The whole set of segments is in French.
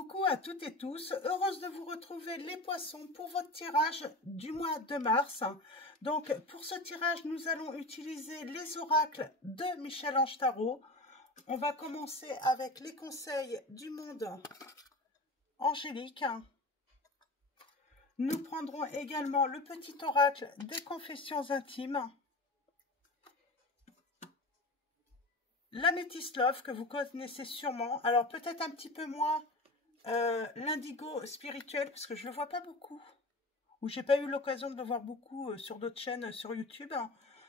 Coucou à toutes et tous, heureuse de vous retrouver les poissons pour votre tirage du mois de mars. Donc pour ce tirage, nous allons utiliser les oracles de Michel-Ange Tarot. On va commencer avec les conseils du monde angélique. Nous prendrons également le petit oracle des confessions intimes. L'améthyste love que vous connaissez sûrement, alors peut-être un petit peu moins l'indigo spirituel parce que je le vois pas beaucoup, ou j'ai pas eu l'occasion de le voir beaucoup sur d'autres chaînes sur YouTube.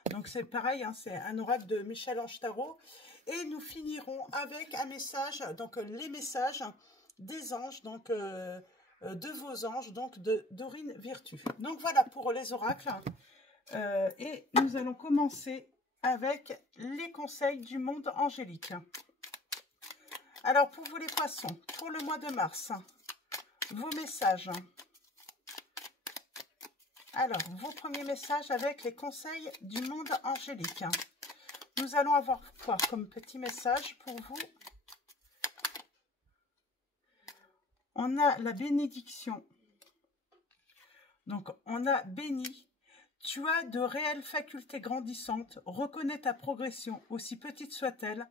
Donc c'est pareil, hein, c'est un oracle de Michel-Ange Tarot. Et nous finirons avec un message, donc les messages des anges, donc de vos anges, donc de Dorine Virtue. Donc voilà pour les oracles. Et nous allons commencer avec les conseils du monde angélique. Alors pour vous les poissons, pour le mois de mars, vos messages. Alors, vos premiers messages avec les conseils du monde angélique. Nous allons avoir quoi comme petit message pour vous? On a la bénédiction. Donc, on a béni. Tu as de réelles facultés grandissantes. Reconnais ta progression, aussi petite soit-elle.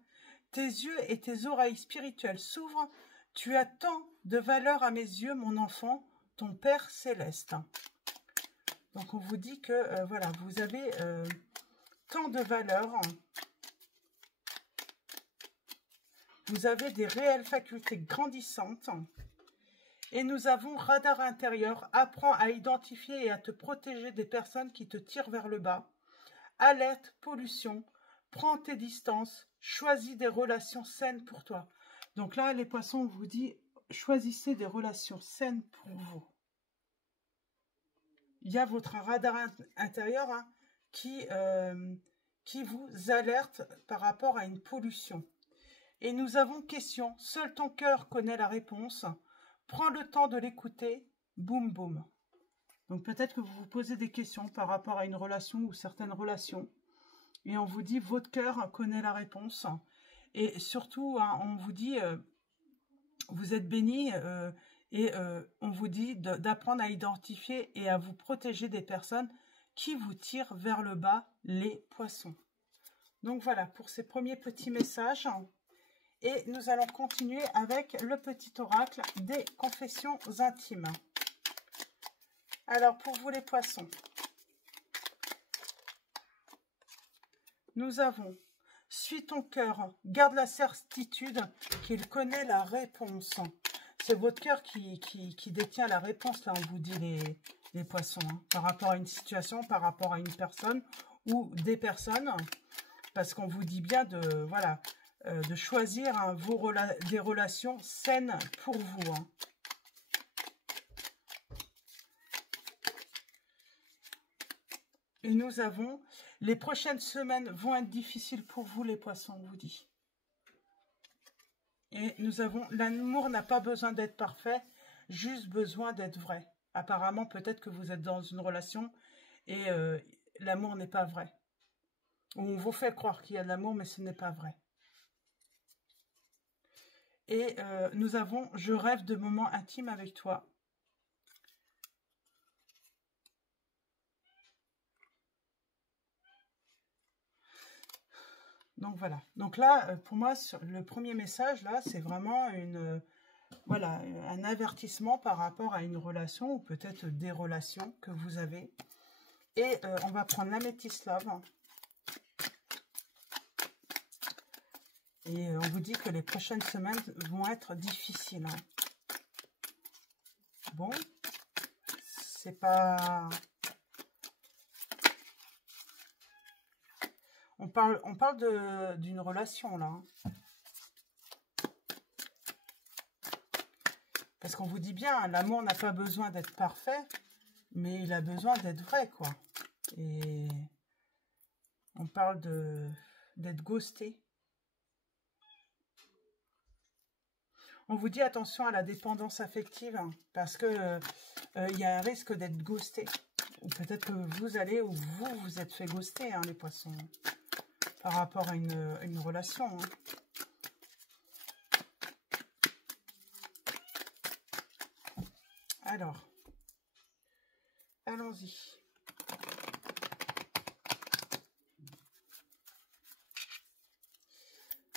Tes yeux et tes oreilles spirituelles s'ouvrent. Tu as tant de valeur à mes yeux, mon enfant, ton Père céleste. Donc, on vous dit que, voilà, vous avez tant de valeur. Vous avez des réelles facultés grandissantes. Et nous avons radar intérieur. Apprends à identifier et à te protéger des personnes qui te tirent vers le bas. Alerte, pollution. Prends tes distances. Choisis des relations saines pour toi. Donc là, les poissons, on vous dit, choisissez des relations saines pour vous. Il y a votre radar intérieur hein, qui vous alerte par rapport à une pollution. Et nous avons question. Seul ton cœur connaît la réponse. Prends le temps de l'écouter. Boum, boum. Donc peut-être que vous vous posez des questions par rapport à une relation ou certaines relations. Et on vous dit, votre cœur connaît la réponse. Et surtout, hein, on vous dit, vous êtes bénis et on vous dit d'apprendre à identifier et à vous protéger des personnes qui vous tirent vers le bas, les poissons. Donc voilà, pour ces premiers petits messages. Et nous allons continuer avec le petit oracle des confessions intimes. Alors, pour vous les poissons, nous avons « Suis ton cœur, garde la certitude qu'il connaît la réponse ». C'est votre cœur qui détient la réponse, là, on vous dit les poissons, hein, par rapport à une situation, par rapport à une personne ou des personnes, parce qu'on vous dit bien de, voilà, de choisir hein, des relations saines pour vous. Hein. Et nous avons, les prochaines semaines vont être difficiles pour vous les poissons, on vous dit. Et nous avons, l'amour n'a pas besoin d'être parfait, juste besoin d'être vrai. Apparemment, peut-être que vous êtes dans une relation et l'amour n'est pas vrai. Ou on vous fait croire qu'il y a de l'amour, mais ce n'est pas vrai. Et nous avons « Je rêve de moments intimes avec toi ». Donc voilà. Donc là, pour moi, le premier message, là, c'est vraiment voilà, un avertissement par rapport à une relation ou peut-être des relations que vous avez. Et on va prendre l'améthyste love. Et on vous dit que les prochaines semaines vont être difficiles. Hein. Bon, c'est pas... On parle d'une relation, là. Hein. Parce qu'on vous dit bien, l'amour n'a pas besoin d'être parfait, mais il a besoin d'être vrai, quoi. Et on parle d'être ghosté. On vous dit attention à la dépendance affective, hein, parce que il y a un risque d'être ghosté. Ou peut-être que vous allez, ou vous êtes fait ghoster, hein, les poissons, par rapport à une relation. Hein. Alors, allons-y.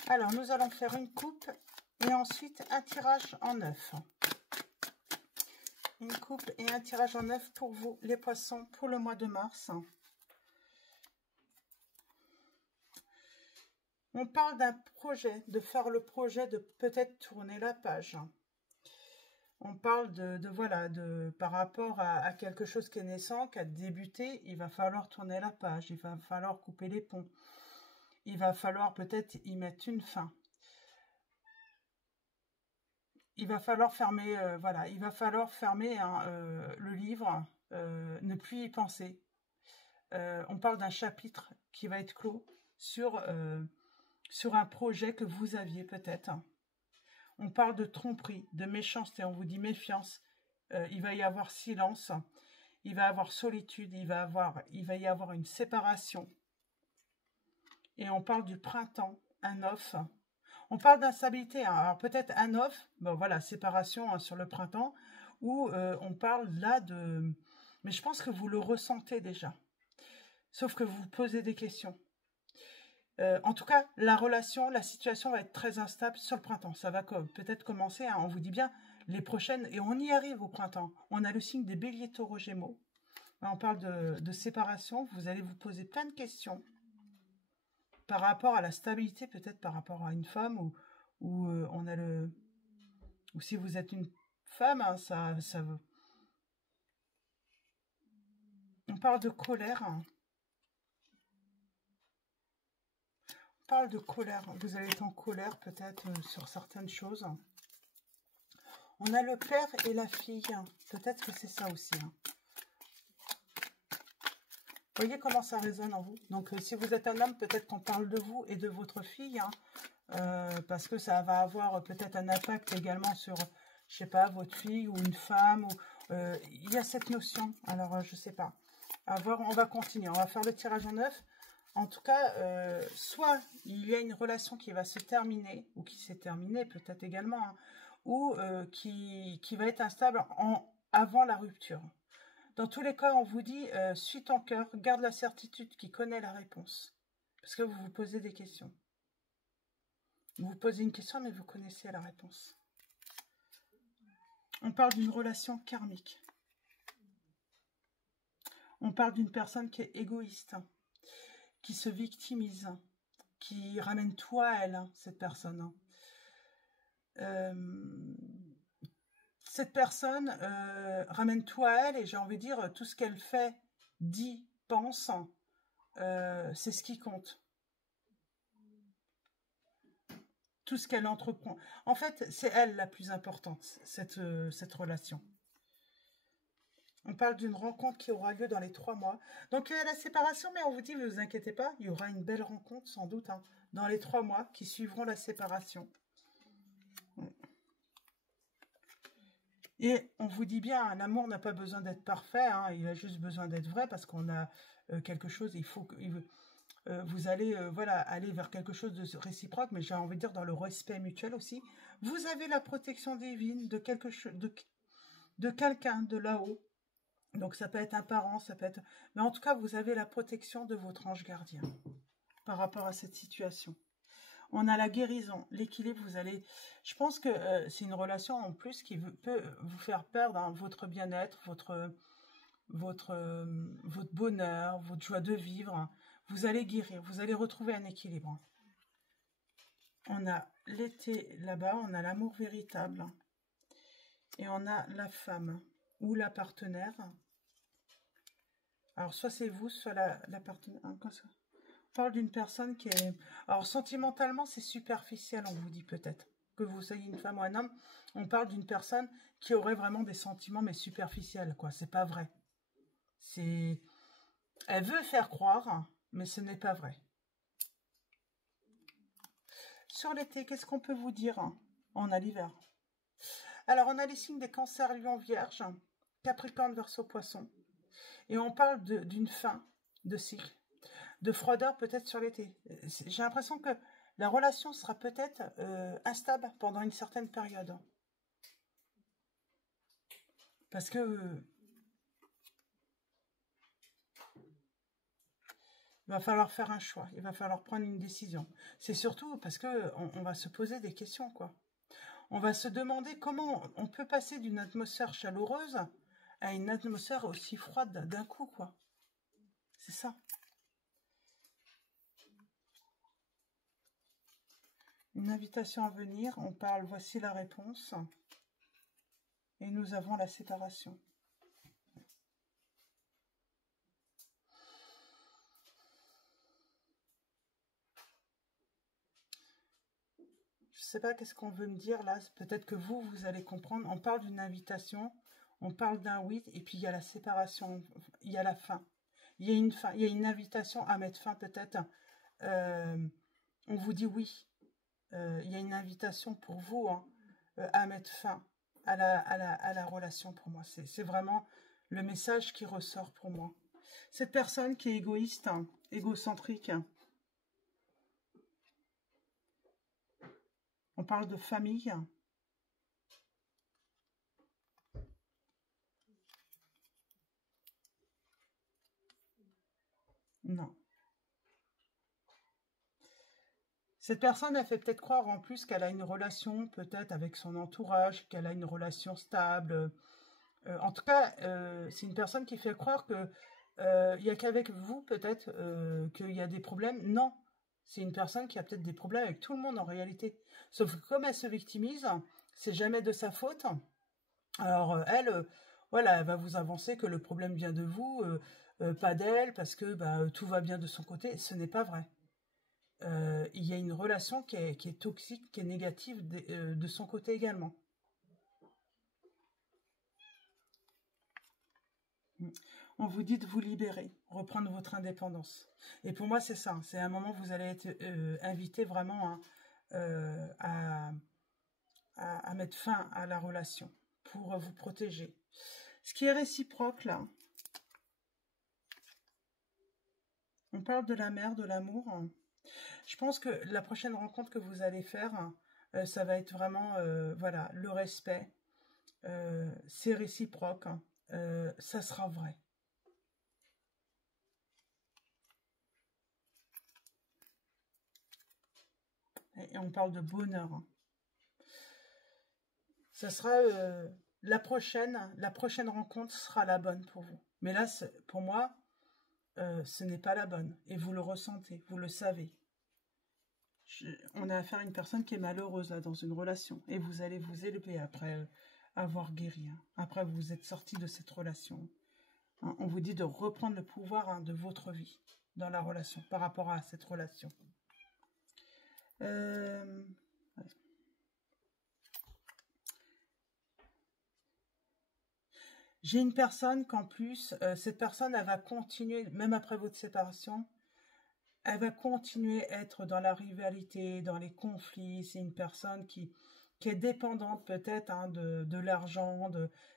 Alors, nous allons faire une coupe et ensuite un tirage en 9. Une coupe et un tirage en 9 pour vous, les poissons, pour le mois de mars. On parle d'un projet, de faire le projet, de peut-être tourner la page. On parle voilà, par rapport à quelque chose qui est naissant, qui a débuté, il va falloir tourner la page, il va falloir couper les ponts. Il va falloir peut-être y mettre une fin. Il va falloir fermer, voilà, il va falloir fermer le livre, ne plus y penser. On parle d'un chapitre qui va être clos sur un projet que vous aviez peut-être. On parle de tromperie, de méchanceté, on vous dit méfiance. Il va y avoir silence, il va y avoir solitude, il va y avoir une séparation. Et on parle du printemps, un off. On parle d'instabilité, hein. Alors peut-être un off, bon voilà, séparation hein, sur le printemps, ou on parle là de... Mais je pense que vous le ressentez déjà. Sauf que vous vous posez des questions. En tout cas, la relation, la situation va être très instable sur le printemps. Ça va peut-être commencer, hein, on vous dit bien, les prochaines, et on y arrive au printemps. On a le signe des béliers, taureaux, gémeaux. Là, on parle de séparation, vous allez vous poser plein de questions. Par rapport à la stabilité, peut-être par rapport à une femme, ou on a le... Ou si vous êtes une femme, hein, on parle de colère. Hein. On parle de colère. Vous allez être en colère peut-être sur certaines choses. On a le père et la fille. Peut-être que c'est ça aussi. Hein. Vous voyez comment ça résonne en vous. Donc, si vous êtes un homme, peut-être qu'on parle de vous et de votre fille. Hein, parce que ça va avoir peut-être un impact également sur, je sais pas, votre fille ou une femme. Il y a cette notion. Alors, je sais pas. À voir, on va continuer. On va faire le tirage en 9. En tout cas, soit il y a une relation qui va se terminer, ou qui s'est terminée peut-être également, hein, ou qui va être instable avant la rupture. Dans tous les cas, on vous dit, suis ton cœur, garde la certitude qui connaît la réponse. Parce que vous vous posez des questions. Vous vous posez une question, mais vous connaissez la réponse. On parle d'une relation karmique. On parle d'une personne qui est égoïste, qui se victimise, qui ramène tout à elle, hein, cette personne. Cette personne ramène tout à elle et j'ai envie de dire, tout ce qu'elle fait, dit, pense, c'est ce qui compte. Tout ce qu'elle entreprend. En fait, c'est elle la plus importante, cette relation. On parle d'une rencontre qui aura lieu dans les 3 mois. Donc, il y a la séparation, mais on vous dit, ne vous inquiétez pas, il y aura une belle rencontre, sans doute, hein, dans les 3 mois qui suivront la séparation. Et on vous dit bien, l'amour n'a pas besoin d'être parfait, hein, il a juste besoin d'être vrai, parce qu'on a quelque chose, vous allez voilà, aller vers quelque chose de réciproque, mais j'ai envie de dire dans le respect mutuel aussi. Vous avez la protection divine de quelqu'un de là-haut. Donc ça peut être un parent, ça peut être... Mais en tout cas, vous avez la protection de votre ange gardien par rapport à cette situation. On a la guérison, l'équilibre, vous allez... Je pense que c'est une relation en plus qui peut vous faire perdre hein, votre bien-être, votre bonheur, votre joie de vivre. Vous allez guérir, vous allez retrouver un équilibre. On a l'été là-bas, on a l'amour véritable. Et on a la femme ou la partenaire. Alors, soit c'est vous, soit la partenaire. On parle d'une personne qui est... Alors, sentimentalement, c'est superficiel, on vous dit peut-être. Que vous soyez une femme ou un homme, on parle d'une personne qui aurait vraiment des sentiments, mais superficiels, quoi. C'est pas vrai. Elle veut faire croire, mais ce n'est pas vrai. Sur l'été, qu'est-ce qu'on peut vous dire? On a l'hiver. Alors, on a les signes des cancers, lion, vierge, capricorne, verseau, poisson. Et on parle d'une fin de cycle, de froideur peut-être sur l'été. J'ai l'impression que la relation sera peut-être instable pendant une certaine période. Parce que il va falloir faire un choix, il va falloir prendre une décision. C'est surtout parce que on va se poser des questions, quoi. On va se demander comment on peut passer d'une atmosphère chaleureuse à une atmosphère aussi froide d'un coup, quoi. C'est ça. Une invitation à venir, on parle, voici la réponse. Et nous avons la séparation. Je ne sais pas qu'est-ce qu'on veut me dire là. Peut-être que vous allez comprendre. On parle d'une invitation, on parle d'un oui, et puis il y a la séparation, il y a la fin. Il y a une fin, il y a une invitation à mettre fin peut-être. On vous dit oui. Il y a une invitation pour vous hein, à mettre fin à la relation pour moi. C'est vraiment le message qui ressort pour moi. Cette personne qui est égoïste, hein, égocentrique, on parle de famille. Non. Cette personne a fait peut-être croire en plus qu'elle a une relation peut-être avec son entourage, qu'elle a une relation stable. En tout cas, c'est une personne qui fait croire que il n'y a qu'avec vous peut-être qu'il y a des problèmes. Non, c'est une personne qui a peut-être des problèmes avec tout le monde en réalité. Sauf que comme elle se victimise, c'est jamais de sa faute. Alors elle, voilà, elle va vous avancer que le problème vient de vous, pas d'elle, parce que bah, tout va bien de son côté. Ce n'est pas vrai. Il y a une relation qui est toxique, qui est négative de son côté également. On vous dit de vous libérer, reprendre votre indépendance. Et pour moi, c'est ça. C'est un moment où vous allez être invité vraiment à mettre fin à la relation pour vous protéger. Ce qui est réciproque, là, on parle de la mer, de l'amour. Je pense que la prochaine rencontre que vous allez faire, ça va être vraiment, voilà, le respect. C'est réciproque. Ça sera vrai. Et on parle de bonheur. Ça sera la prochaine rencontre sera la bonne pour vous. Mais là, pour moi, ce n'est pas la bonne. Et vous le ressentez, vous le savez. On a affaire à une personne qui est malheureuse là, dans une relation. Et vous allez vous élever après avoir guéri. Hein. Après, vous êtes sorti de cette relation. Hein, on vous dit de reprendre le pouvoir hein, de votre vie dans la relation, par rapport à cette relation. Ouais. J'ai une personne qu'en plus, cette personne, elle va continuer, même après votre séparation, elle va continuer à être dans la rivalité, dans les conflits. C'est une personne qui est dépendante peut-être hein, de l'argent.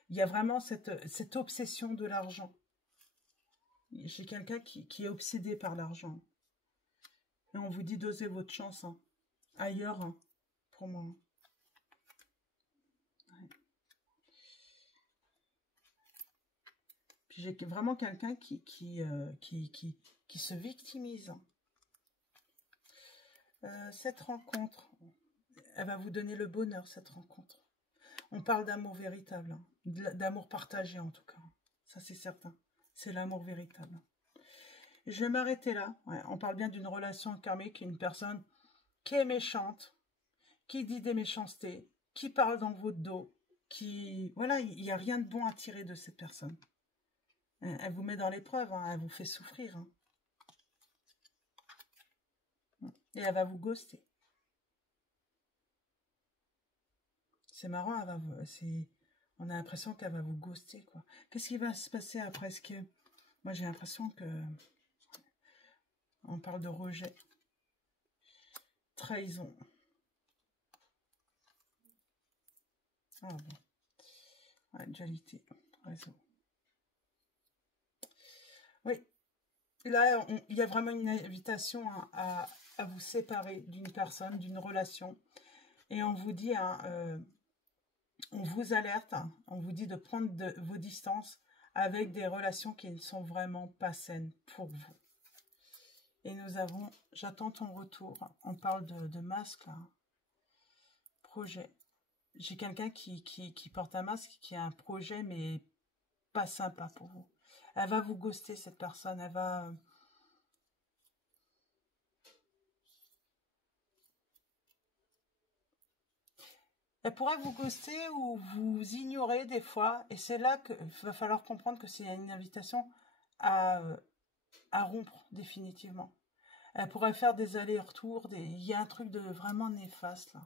Il y a vraiment cette obsession de l'argent. J'ai quelqu'un qui est obsédé par l'argent. Et on vous dit d'oser votre chance hein, ailleurs hein, pour moi. Ouais. Puis j'ai vraiment quelqu'un qui se victimise. Cette rencontre, elle va vous donner le bonheur, cette rencontre. On parle d'amour véritable, hein, d'amour partagé en tout cas. Ça c'est certain. C'est l'amour véritable. Je vais m'arrêter là. Ouais, on parle bien d'une relation karmique, une personne qui est méchante, qui dit des méchancetés, qui parle dans votre dos, qui... Voilà, il n'y a rien de bon à tirer de cette personne. Elle vous met dans l'épreuve, hein, elle vous fait souffrir. Hein. Et elle va vous ghoster. C'est marrant, on a l'impression qu'elle va vous ghoster, quoi. Qu'est-ce qui va se passer après? Est-ce que... Moi, j'ai l'impression que... On parle de rejet. Trahison. Ah bon. Ouais, dualité. Réseau. Oui. Là, il y a vraiment une invitation hein, à vous séparer d'une personne, d'une relation. Et on vous dit... Hein, on vous alerte, on vous dit de prendre vos distances avec des relations qui ne sont vraiment pas saines pour vous. Et nous avons, j'attends ton retour. On parle de masque, là. Projet. J'ai quelqu'un qui porte un masque, qui a un projet, mais pas sympa pour vous. Elle va vous ghoster, cette personne. Elle va... Elle pourrait vous ghoster ou vous ignorer des fois. Et c'est là qu'il va falloir comprendre que c'est une invitation à rompre définitivement. Elle pourrait faire des allers-retours. Il y a un truc de vraiment néfaste, là.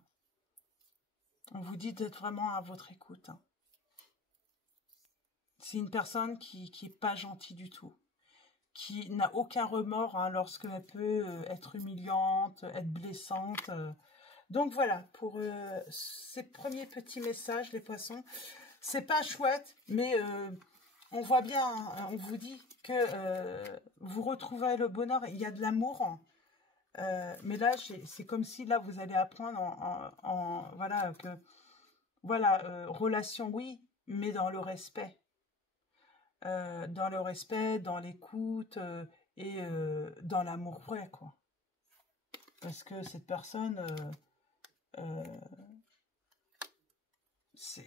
On vous dit d'être vraiment à votre écoute. Hein. C'est une personne qui est pas gentille du tout. Qui n'a aucun remords hein, lorsqu'elle peut être humiliante, être blessante. Donc voilà, pour ces premiers petits messages, les poissons. C'est pas chouette, mais on voit bien, hein, on vous dit que vous retrouverez le bonheur. Il y a de l'amour. Mais là, c'est comme si là, vous allez apprendre voilà, que voilà, relation, oui, mais dans le respect. Dans l'écoute et dans l'amour vrai, quoi. Parce que cette personne, ce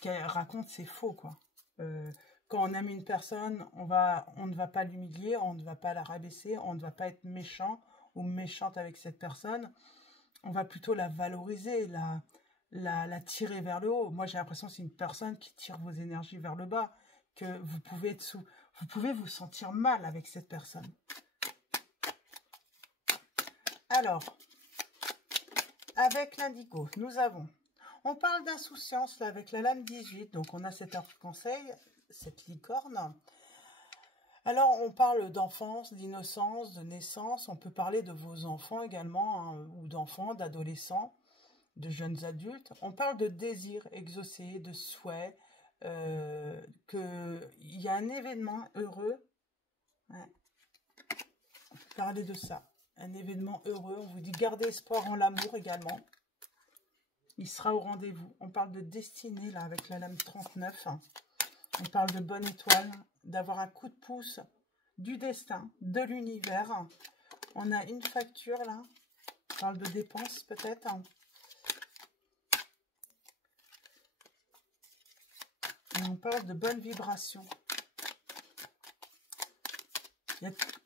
qu'elle raconte, c'est faux, quoi. Quand on aime une personne, on ne va pas l'humilier, on ne va pas la rabaisser, on ne va pas être méchant ou méchante avec cette personne. On va plutôt la valoriser, la tirer vers le haut. Moi, j'ai l'impression que c'est une personne qui tire vos énergies vers le bas, que vous pouvez vous sentir mal avec cette personne. Alors, avec l'indigo, on parle d'insouciance là avec la lame 18, donc on a cet arc-en-ciel, cette licorne. Alors, on parle d'enfance, d'innocence, de naissance, on peut parler de vos enfants également, hein, ou d'enfants, d'adolescents, de jeunes adultes. On parle de désir exaucé, de souhait, qu'il y a un événement heureux. Ouais. On peut parler de ça. Un événement heureux. On vous dit gardez espoir en l'amour également. Il sera au rendez-vous. On parle de destinée là avec la lame 39. On parle de bonne étoile, d'avoir un coup de pouce du destin, de l'univers. On a une facture là. On parle de dépenses peut-être. Et on parle de bonnes vibrations.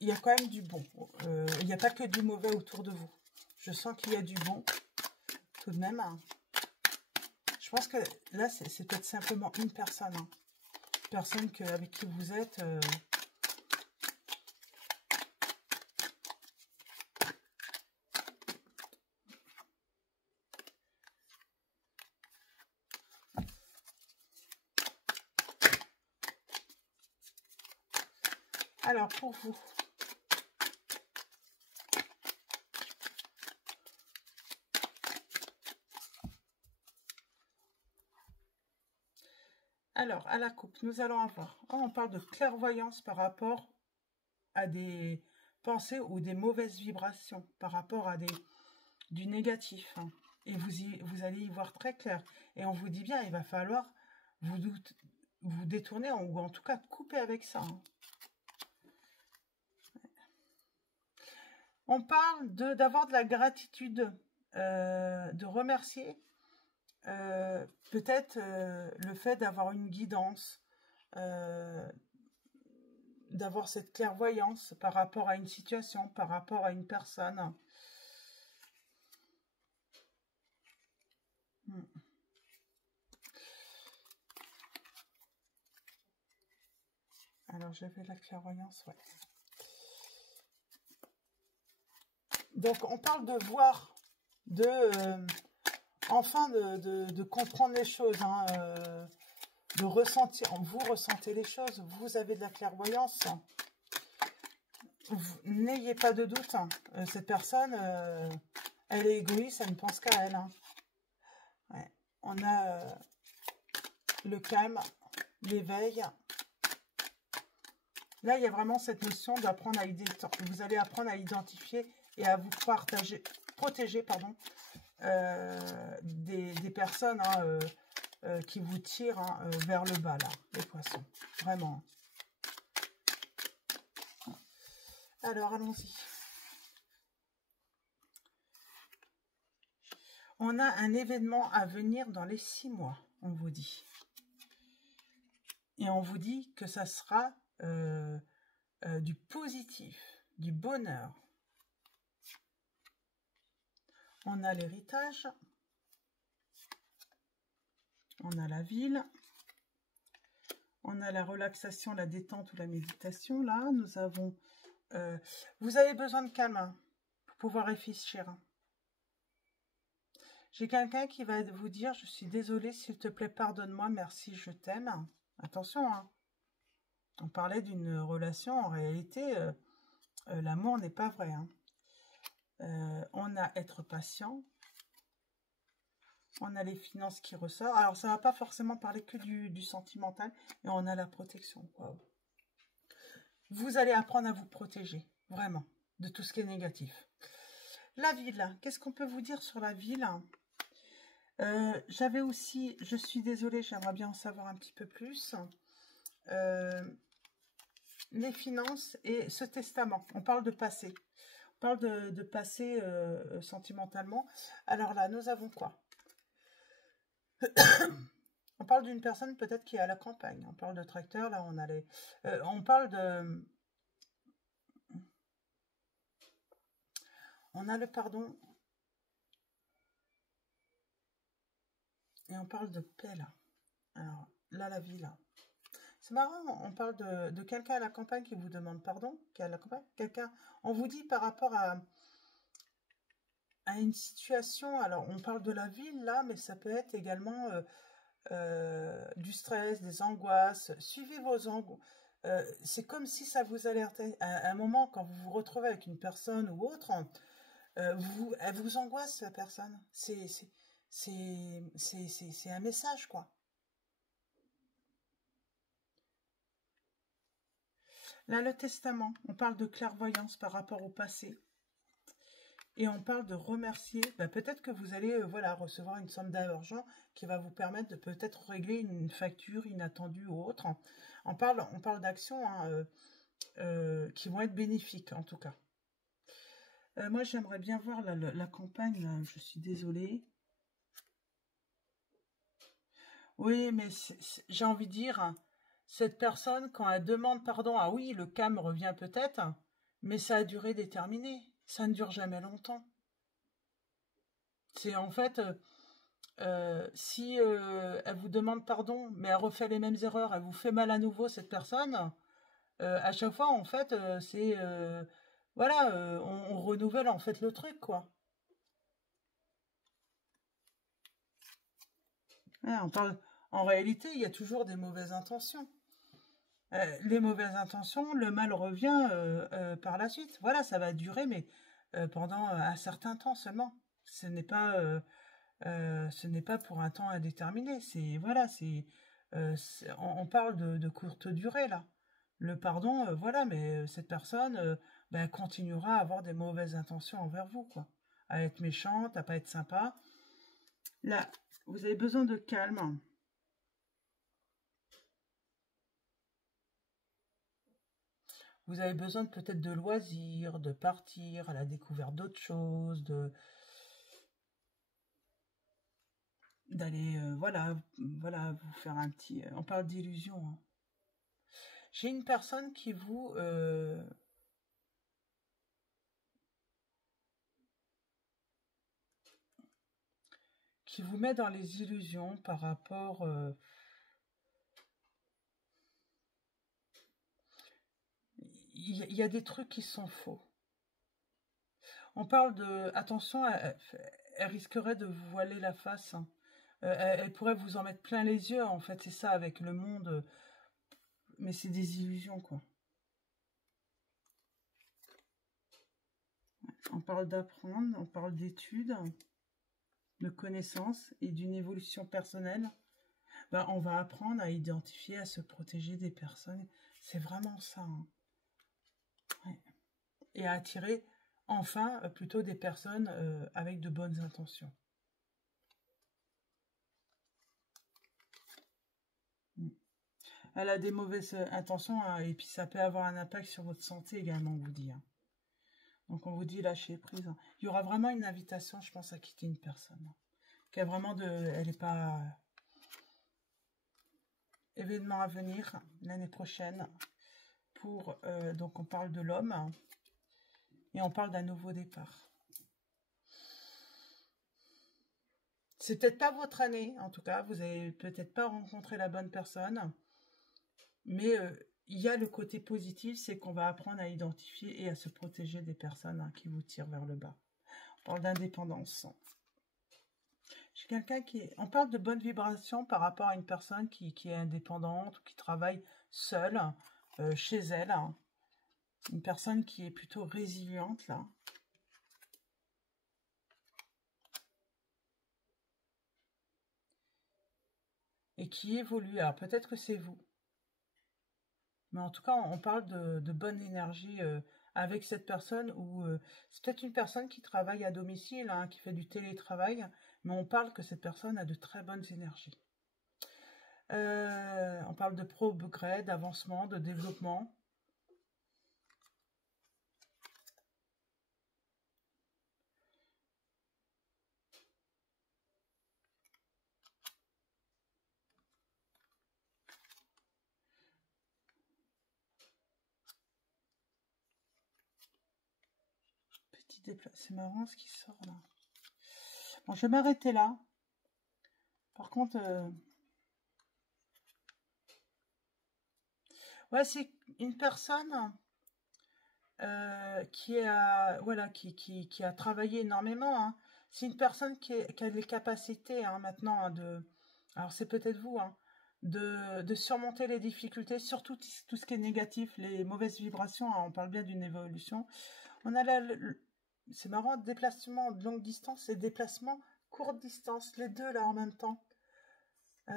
Il y a quand même du bon. Il n'y a pas que du mauvais autour de vous. Je sens qu'il y a du bon. Tout de même. Hein. Je pense que là, c'est peut-être simplement une personne. Hein. Une personne avec qui vous êtes. Alors, pour vous. Alors, à la coupe, nous allons avoir... Oh, on parle de clairvoyance par rapport à des pensées ou des mauvaises vibrations, par rapport à du négatif. Hein. Et vous allez y voir très clair. Et on vous dit bien, il va falloir vous détourner, ou en tout cas couper avec ça. Hein. On parle d'avoir de la gratitude, de remercier peut-être le fait d'avoir une guidance, d'avoir cette clairvoyance par rapport à une situation, par rapport à une personne. Alors, j'avais la clairvoyance, ouais. Donc, on parle de voir, enfin de comprendre les choses, hein, de ressentir. Vous ressentez les choses, vous avez de la clairvoyance. N'ayez pas de doute, hein. Cette personne, elle est égoïste, elle ne pense qu'à elle. Hein. Ouais. On a le calme, l'éveil. Là, il y a vraiment cette notion d'apprendre vous allez apprendre à identifier et à vous protéger, pardon, des personnes hein, qui vous tirent hein, vers le bas, là, les poissons. Vraiment. Alors, allons-y. On a un événement à venir dans les 6 mois, on vous dit. Et on vous dit que ça sera du positif, du bonheur. On a l'héritage. On a la ville. On a la relaxation, la détente ou la méditation. Là, nous avons... vous avez besoin de calme hein, pour pouvoir réfléchir. J'ai quelqu'un qui va vous dire, je suis désolée, s'il te plaît, pardonne-moi, merci, je t'aime. Attention, hein. On parlait d'une relation, en réalité, l'amour n'est pas vrai. Hein. On a être patient. On a les finances qui ressortent. Alors, ça ne va pas forcément parler que du sentimental. Et on a la protection. Wow. Vous allez apprendre à vous protéger, vraiment, de tout ce qui est négatif. La ville, qu'est-ce qu'on peut vous dire sur la ville? J'avais aussi, je suis désolée, j'aimerais bien en savoir un petit peu plus. Les finances et ce testament. On parle de passé. On parle de passé sentimentalement. Alors là, nous avons quoi? On parle d'une personne peut-être qui est à la campagne. On parle de tracteur, là on a les... on parle de... On a le pardon. Et on parle de paix, là. Alors, là, la vie, là. C'est marrant, on parle de quelqu'un à la campagne qui vous demande pardon, qui est à la campagne. Quelqu'un, on vous dit par rapport à une situation, alors on parle de la ville, là, mais ça peut être également... du stress, des angoisses. Suivez vos angoisses. C'est comme si ça vous alertait. À un moment, quand vous vous retrouvez avec une personne ou autre, elle vous angoisse, la personne. C'est un message, quoi. Là, le testament, on parle de clairvoyance par rapport au passé. Et on parle de remercier. Peut-être que vous allez voilà, recevoir une somme d'argent qui va vous permettre de peut-être régler une facture inattendue ou autre. On parle d'actions hein, qui vont être bénéfiques, en tout cas. Moi, j'aimerais bien voir la campagne. Là. Je suis désolée. Oui, mais j'ai envie de dire, cette personne, quand elle demande pardon, ah oui, le calme revient peut-être, mais ça a duré déterminée. Ça ne dure jamais longtemps. C'est en fait, si elle vous demande pardon, mais elle refait les mêmes erreurs, elle vous fait mal à nouveau, cette personne, à chaque fois, en fait, c'est... voilà, on renouvelle en fait le truc, quoi. Ouais, en réalité, il y a toujours des mauvaises intentions. Les mauvaises intentions, le mal revient par la suite. Voilà, ça va durer, mais pendant un certain temps seulement. Ce n'est pas pour un temps indéterminé. C'est voilà, on parle de courte durée là. Le pardon, voilà, mais cette personne continuera à avoir des mauvaises intentions envers vous, quoi. À être méchante, à pas être sympa. Là, vous avez besoin de calme. Vous avez besoin peut-être de loisirs, de partir à la découverte d'autres choses, d'aller, voilà, vous faire un petit... on parle d'illusion. Hein. J'ai une personne qui vous... qui vous met dans les illusions par rapport... il y a des trucs qui sont faux. On parle de... Attention, elle risquerait de vous voiler la face. Hein. Elle pourrait vous en mettre plein les yeux, en fait, c'est ça, avec le monde. Mais c'est des illusions, quoi. On parle d'apprendre, on parle d'études, de connaissances et d'une évolution personnelle. On va apprendre à identifier, à se protéger des personnes. C'est vraiment ça. Hein. Ouais. Et à attirer, enfin, plutôt des personnes avec de bonnes intentions. Elle a des mauvaises intentions hein, et puis ça peut avoir un impact sur votre santé également, on vous dit. Hein. Donc on vous dit lâcher prise. Il y aura vraiment une invitation, je pense, à quitter une personne. Qui a vraiment elle n'est pas événement à venir l'année prochaine. Donc on parle de l'homme et on parle d'un nouveau départ. C'est peut-être pas votre année, en tout cas, vous avez peut-être pas rencontré la bonne personne, mais il y a le côté positif, c'est qu'on va apprendre à identifier et à se protéger des personnes hein, qui vous tirent vers le bas. On parle d'indépendance. J'ai quelqu'un on parle de bonne vibration par rapport à une personne qui est indépendante ou qui travaille seule chez elle. Hein. Une personne qui est plutôt résiliente là. Et qui évolue. Alors peut-être que c'est vous. Mais en tout cas, on parle de bonne énergie avec cette personne ou c'est peut-être une personne qui travaille à domicile, hein, qui fait du télétravail, mais on parle que cette personne a de très bonnes énergies. On parle de progrès, d'avancement, de développement. C'est marrant ce qui sort là. Bon, je vais m'arrêter là. Par contre, ouais, c'est une personne qui a travaillé énormément. Hein. C'est une personne qui a les capacités hein, maintenant hein, alors c'est peut-être vous, hein, de surmonter les difficultés, surtout tout ce qui est négatif, les mauvaises vibrations. Hein, on parle bien d'une évolution. On a c'est marrant, déplacement de longue distance et déplacement courte distance, les deux là en même temps. Et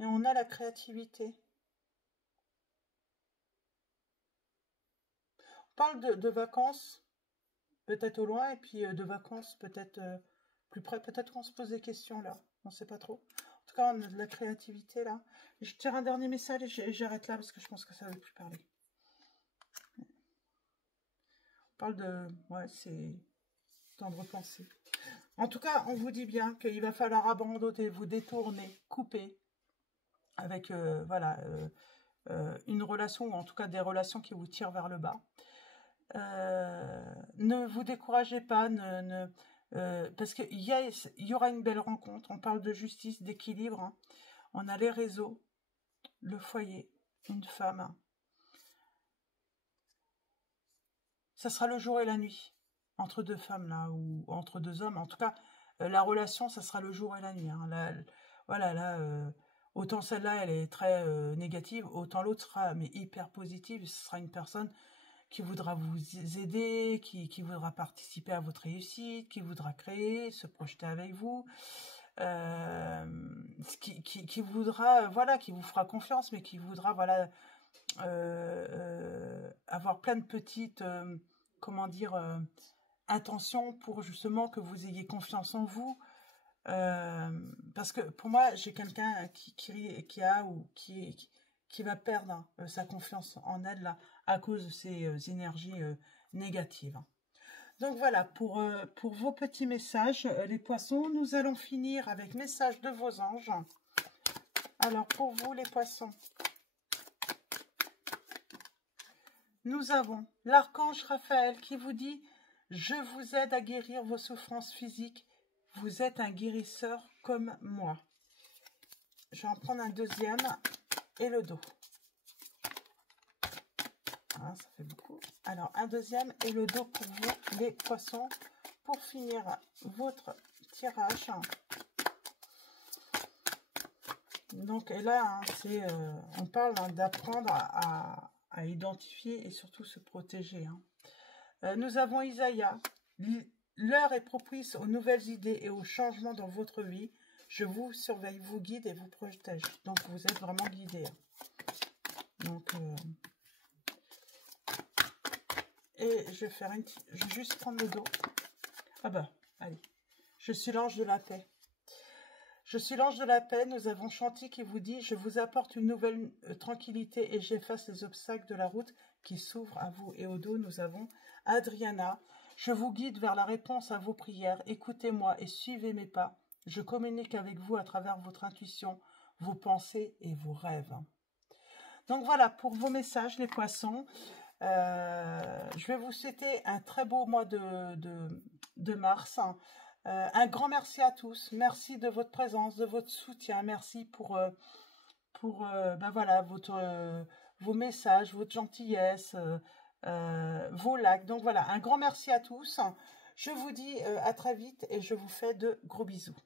on a la créativité. On parle de vacances, peut-être au loin, et puis de vacances peut-être plus près. Peut-être qu'on se pose des questions là, on ne sait pas trop. En tout cas, on a de la créativité là. Je tire un dernier message et j'arrête là parce que je pense que ça ne veut plus parler. On parle de... Ouais, c'est temps de repenser. En tout cas, on vous dit bien qu'il va falloir abandonner, vous détourner, couper avec voilà, une relation, ou en tout cas des relations qui vous tirent vers le bas. Ne vous découragez pas, parce qu'il y aura une belle rencontre. On parle de justice, d'équilibre. Hein. On a les réseaux, le foyer, une femme. Ça sera le jour et la nuit, entre deux femmes là, ou entre deux hommes. En tout cas, la relation, ça sera le jour et la nuit. Hein. Là, voilà, là, autant celle-là, elle est très négative, autant l'autre sera mais hyper positive. Ce sera une personne qui voudra vous aider, qui voudra participer à votre réussite, qui voudra créer, se projeter avec vous, qui voudra, voilà, qui vous fera confiance, mais qui voudra, voilà, avoir plein de petites, comment dire, intentions pour justement que vous ayez confiance en vous. Parce que pour moi, j'ai quelqu'un qui va perdre sa confiance en elle là, à cause de ces énergies négatives. Donc voilà, pour vos petits messages, les poissons, nous allons finir avec message de vos anges. Alors pour vous les poissons, nous avons l'archange Raphaël qui vous dit « Je vous aide à guérir vos souffrances physiques. Vous êtes un guérisseur comme moi. » Je vais en prendre un deuxième et le dos. Ah, ça fait beaucoup. Alors, un deuxième et le dos pour vous, les poissons, pour finir votre tirage. Donc, et là, hein, on parle hein, d'apprendre à identifier et surtout se protéger. Hein. Nous avons Isaïe. L'heure est propice aux nouvelles idées et aux changements dans votre vie. Je vous surveille, vous guide et vous protège. Donc, vous êtes vraiment guidé. Donc, et je vais faire je vais juste prendre le dos. Ah bah, allez. Je suis l'ange de la paix. Je suis l'ange de la paix. Nous avons Chanty qui vous dit « Je vous apporte une nouvelle tranquillité et j'efface les obstacles de la route qui s'ouvrent à vous. » Et au dos, nous avons Adriana. « Je vous guide vers la réponse à vos prières. Écoutez-moi et suivez mes pas. Je communique avec vous à travers votre intuition, vos pensées et vos rêves. » Donc voilà pour vos messages, les poissons. Je vais vous souhaiter un très beau mois de mars. Un grand merci à tous. Merci de votre présence, de votre soutien. Merci pour ben voilà, vos messages, votre gentillesse, vos likes. Donc voilà, un grand merci à tous. Je vous dis à très vite et je vous fais de gros bisous.